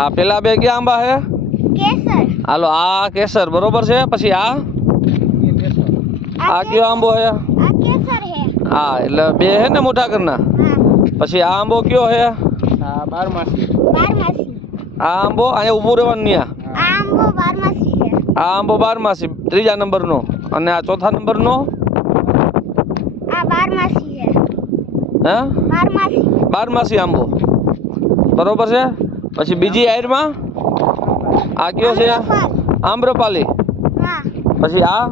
આ પેલા બે ક્યાં આંબા હે? केसर હાલો આ કેસર બરોબર છે. પછી આ કયો આંબો હે? आ केसर है હા એટલે બે હે ને મોટા કરના. हाँ પછી આ આંબો કયો હે? बारमासी આ આંબો અહીંયા ઊભું રહેવાનું ન્યા. आम्बो बारमासी है આ આંબો 12 ત્રીજા નંબરનો અને આ ચોથા નંબરનો आ बारमासी है હે बारमासी 12 આંબો બરોબર છે. પછી બીજી આયરમાં આ કયો છે? આમ્રપાલી. हाँ પછી આ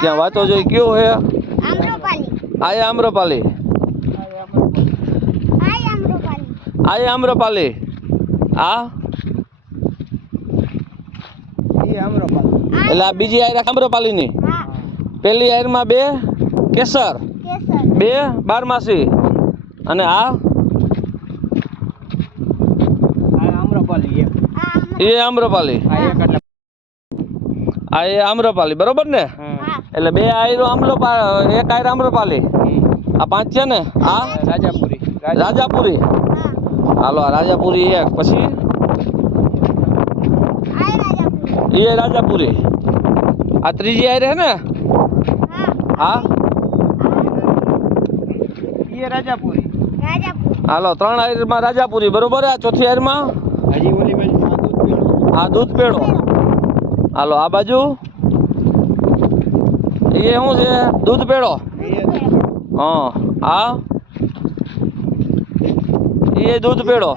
ત્યાં વાતો જોઈ કયો હે? आम्रपाली આ આમ્રપાલી. आई आम्रपाली આ આમ્રપાલી. આ એટલે આ બીજી આયર આમ્રપાલીની. हाँ પેલી આયરમાં બે કેસર, केसर બે 12 અને આ એ આમ્રપાલી. આ એ આમ્રપાલી બરોબર ને? हाँ એટલે બે આયરો એક આયર આમ્રપાલી. આ 5 છે ને? આ રાજાપુરી. हाँ હાલો આ રાજાપુરી એક. પછી आई राजापुरी એ રાજાપુરી. આ ત્રીજી આયર હે ને? हाँ હા राजापुरी હાલો 3 આયરમાં રાજાપુરી બરોબર. આ ચોથી આયરમાં આ દૂધ પેડો. હાલો આ બાજુ એ શું છે? દૂધ પેડો. હા આ એ દૂધ પેડો.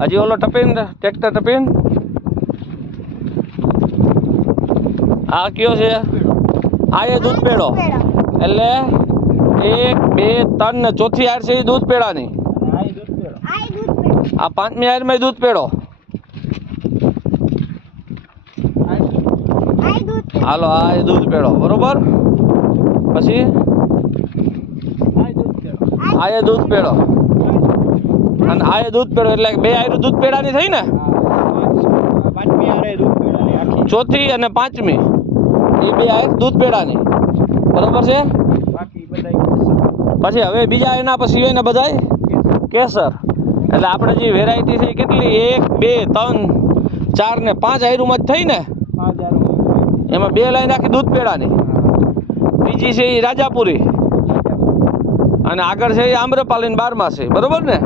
હજી ઓલો ટપીન ટ્રેક્ટર ટપીન આ કયો છે? આ એ દૂધ પેડો. એટલે 1 2 3 ને ચોથી આયર છે એ દૂધ પેડાની. आई दूध पेड़ो આ 5મી આયરમાં દૂધ પેડો. आई दूध હાલો આ એ દૂધ પેડો બરોબર. પછી આ એ દૂધ પેડો અને આ એ દૂધ પેડો. એટલે બે આયરું દૂધ પેડાની થઈ ને? ચોથી અને 5મી એ બે આયર દૂધ પેડાની બરોબર છે. પછી હવે બીજા એના પછી એને બધાય કેસર. એટલે આપણે જે વેરાયટી છે એ કેટલી? 1 2 3 4 ને 5 આયરુંમાં જ થઈ ને? એમાં બે લાઈન આખી દૂધ પેડાની. બીજી છે એ રાજાપુરી અને આગળ છે એ આમ્રપાલી 12 બરોબર ને?